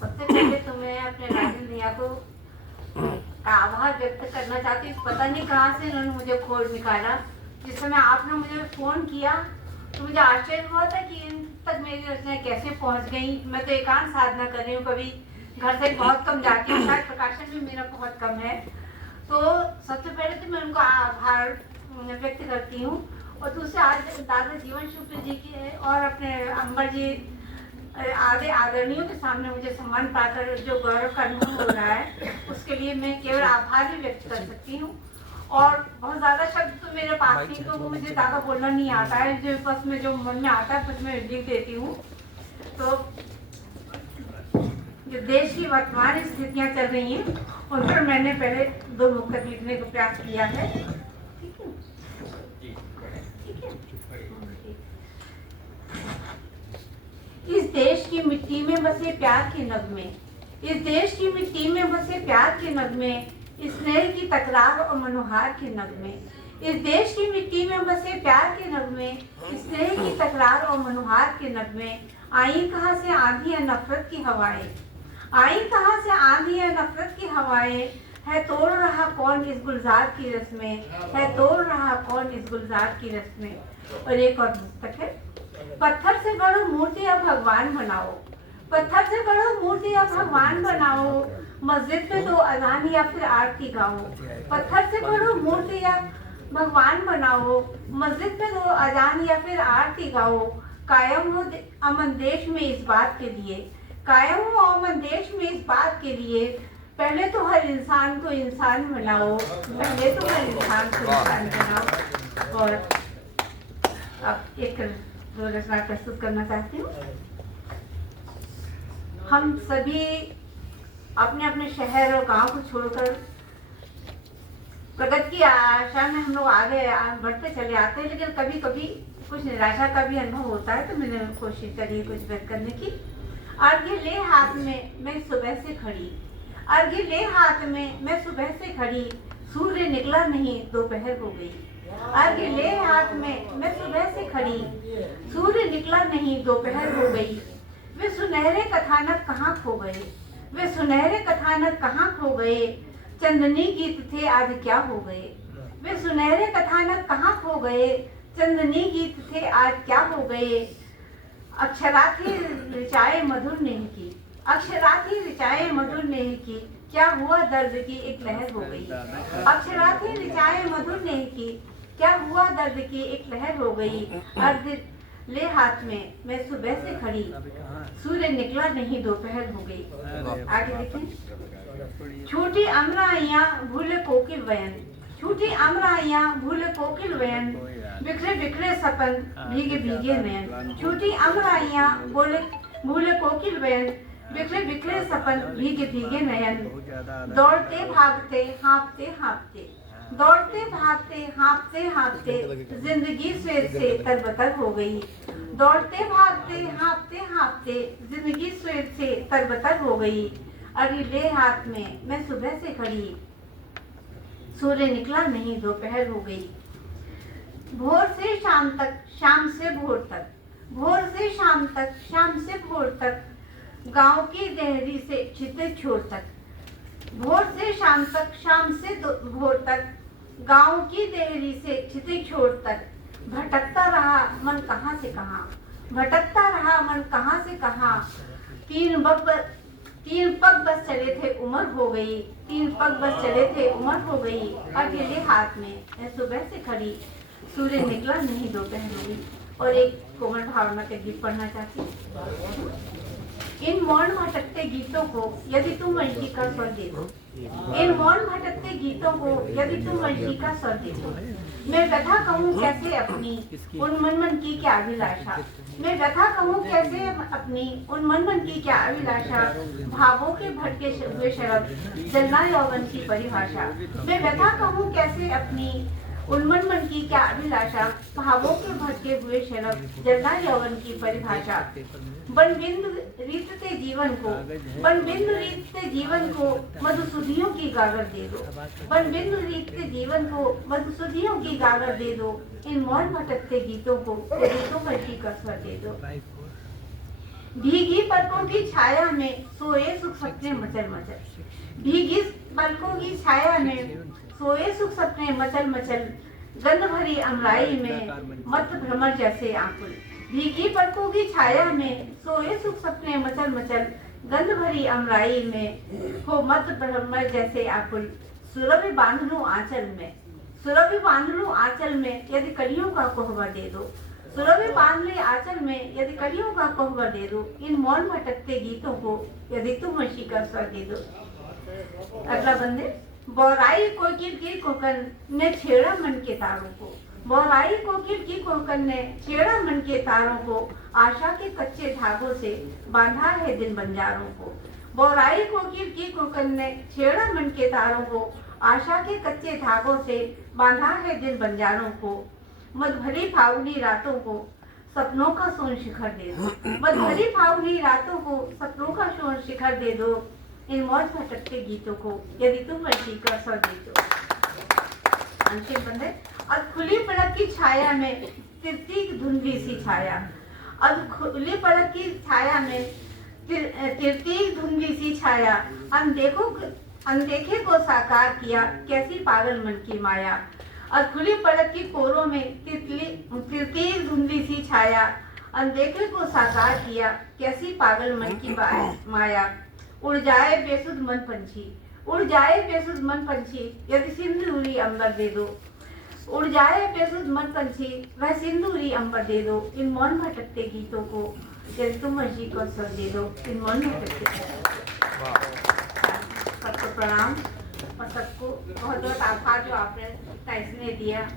सबसे पहले तो मैं अपने राजन भैया को का आभार व्यक्त करना चाहती हूँ। पता नहीं कहाँ से इन्होंने मुझे खोज निकाला। जिस समय आपने मुझे फ़ोन किया तो मुझे आश्चर्य हुआ था कि इन तक मेरी रचनाएं कैसे पहुँच गई। मैं तो एकांत साधना कर रही हूँ, कभी घर से बहुत कम जाती हूँ, शायद प्रकाशन भी मेरा बहुत कम है। तो सबसे पहले तो मैं उनको आभार व्यक्त करती हूँ। और दूसरे आज दादा जीवन शुक्ल जी की और अपने अम्बर जी आधे आदरणियों के सामने मुझे सम्मान पाकर जो गौरव का अनुभव हो रहा है, उसके लिए मैं केवल आभार ही व्यक्त कर सकती हूँ। और बहुत ज़्यादा शब्द तो मेरे पास नहीं, तो मुझे ज़्यादा बोलना नहीं आता है। जो बस में जो मन में आता है बस मैं लिख देती हूँ। तो जो देश की वर्तमान स्थितियाँ चल रही हैं उन पर मैंने पहले 2 नुक्कड़ लिखने का प्रयास किया है। ठीक है, ठीक है। इस देश की मिट्टी में बसे प्यार के नगमे, इस देश की मिट्टी में बसे प्यार के नगमे, स्नेह की तकरार और मनोहार के नगमे। इस देश की मिट्टी में बसे प्यार के नगमे, स्नेह की तकरार और मनोहार के नगमे। आई कहाँ से आंधी है नफरत की हवाएं, आई कहाँ से आंधी है नफरत की हवाएं। है तोड़ रहा कौन इस गुलजार की रस्में, है तोड़ रहा कौन इस गुलजार की रस्में। और एक और पुस्तक है, पत्थर से गढ़ो मूर्ति अब भगवान बनाओ, पत्थर से गढ़ो मूर्ति अब भगवान बनाओ। मस्जिद में दो अजान या फिर आरती गाओ, पत्थर से गढ़ो मूर्ति या भगवान बनाओ। मस्जिद में दो अजान या फिर आरती गाओ। कायम हो अमन देश में इस बात के लिए, कायम हो अमन देश में इस बात के लिए। पहले तो हर इंसान को इंसान बनाओ, पहले तो हर इंसान को इंसान बनाओ। और अब एक रचना प्रस्तुत करना चाहती हूँ। हम सभी अपने अपने शहर और गांव को छोड़कर प्रगति की आशा में हम लोग आगे बढ़ते चले आते हैं, लेकिन कभी कभी कुछ निराशा का भी अनुभव होता है। तो मैंने कोशिश करी कुछ व्यक्त करने की। अर्घ्य ले हाथ में मैं सुबह से खड़ी, अर्घ्य ले हाथ में मैं सुबह से खड़ी। सूर्य निकला नहीं दोपहर हो गई, अर्घ्य ले हाथ में मैं सुबह से खड़ी। सूर्य निकला नहीं दोपहर हो गई। वे सुनहरे कथानक कहाँ खो गए, वे सुनहरे कथानक कहाँ खो गए। चंदनी गीत थे आज क्या हो गए, वे सुनहरे कथानक कहाँ खो गए। चंदनी गीत थे आज क्या हो गए। अक्षरा थी ऋचाएं मधुर नेह की, अक्षरा थी ऋचाएं मधुर नेह की। क्या हुआ दर्द की एक लहर हो गई, अक्षरा थी ऋचाएं मधुर नेह की। क्या हुआ दर्द की एक लहर हो गई। अर्घ्य ले हाथ में मैं सुबह से खड़ी, सूर्य निकला नहीं दोपहर हो गई। आगे देखें। छूटी अमराइयाँ भूले कोकिल वयन, छूटी अमराइयाँ भूले कोकिल वयन। बिखरे बिखरे सपन भीगे भीगे नयन, छूटी अमराइयाँ भूले कोकिल वयन। बिखरे बिखरे सपन भीगे भीगे नयन। दौड़ते भागते हाँफते हाँफते, दौड़ते भागते हाँफते हाँफते। जिंदगी स्वेर से तरबतर हो गई, दौड़ते भागते हाँफते हाँफते। जिंदगी स्वेर से तरबतर हो गई। अरे ले हाथ में मैं सुबह से खड़ी, सूर्य निकला नहीं दोपहर हो गई। भोर से शाम तक, शाम से भोर तक, भोर से शाम तक, शाम से भोर तक। गांव की देहरी से क्षितिज छोर तक, भोर से शाम तक, शाम से भोर तक। गांव की देहरी से क्षितिज छोर तक। भटकता रहा मन कहाँ से कहाँ, भटकता रहा मन कहाँ से कहाँ। तीन पग बस चले थे उम्र हो गई, तीन पग बस चले थे उम्र हो गई। अकेले हाथ में मैं सुबह से खड़ी, सूर्य निकला नहीं दोपहर हो गई। और एक कोमल भावना के गीत पढ़ना चाहती हूँ। इन मौन भटकते गीतों को यदि तुम मर्जी का स्वर दे दो, इन मौन भटकते गीतों को यदि तुम मर्जी का स्वर दे दो। मैं व्यथा कहूँ कैसे अपनी उन मन की क्या अभिलाषा, मैं व्यथा कहूँ कैसे अपनी उन मन की क्या अभिलाषा। भावों के भटके हुए शरब जलना यौवन की परिभाषा, मैं व्यथा कहूँ कैसे अपनी उन मन की क्या अभिलाषा। भावों के भटके हुए शरब जलना यौवन की परिभाषा। बन बिंदु रीतते जीवन को, बन बिंदु रीतते जीवन को मधुसुधियों की गागर दे दो, बन बिंदु रीतते जीवन को मधुसुधियों की गागर दे दो। इन मौन भटकते गीतों को गीतों पर की कसर दे दो। भीगी पलकों की छाया में सोए सुख सपने मचल मचल। भीगी पलकों की छाया में सोए सुख सपने मचल मचल। गंध भरी अमराई में मत भ्रमर जैसे आकुल। भीगी पलकों की छाया में सोए सुख सपने मचल मचल। गंध भरी अमराई में हो मत भ्रमर जैसे आकुल। सुरभि बांध लूं आंचल में, सुरभि बांध लूं आंचल में, यदि कलियों का कोहबर दे दो। सुरभि बांध ले आंचल में, यदि कलियों का कोहबर दे दो। इन मौन भटकते गीतों को यदि तुम वशी का स्वर दे दो। अगला बंदे। बोराई कोकिल की कोकन ने छेड़ा मन के तारों को। बोराई कोकिल की कोकन ने छेड़ा मन के तारों को। आशा के कच्चे धागों से बांधा है दिल बंजारों को। बोराई कोकिल की कोकन ने छेड़ा मन के तारों को। आशा के कच्चे धागों से बांधा है दिल बंजारों को। मधुभरी फागुनी रातों को सपनों का सोन शिखर दे दो। मधुभरी फागुनी रातों को सपनों का सोन शिखर दे दो। इन मौज भटकते गीतों को यदि तुम वर्षी का स्वर दे दो। अंतिम बंदे। अब खुली पलक की छाया में तिरती धुंधली सी छाया। अब खुली पलक की छाया में तिरती धुंधली सी छाया। अनदेखे को साकार किया कैसी पागल मन की माया। और खुली पलक की कोरों में तिरती धुंधली सी छाया। अनदेखे को साकार किया कैसी पागल मन की माया। उड़ जाए बेसुध मन पंछी, उड़ जाए बेसुध मन पंछी, यदि सिंदूरी अंबर दे दो। उड़ जाए बेसुध मन पंछी, वह सिंदूरी अंबर दे दो। इन मौन भटकते गीतों को यदि तुम मर्जी को स्वर दे दो। इन मौन भटकते। सबको प्रणाम और सबको बहुत बहुत आभार जो आपने इतना इसने दिया।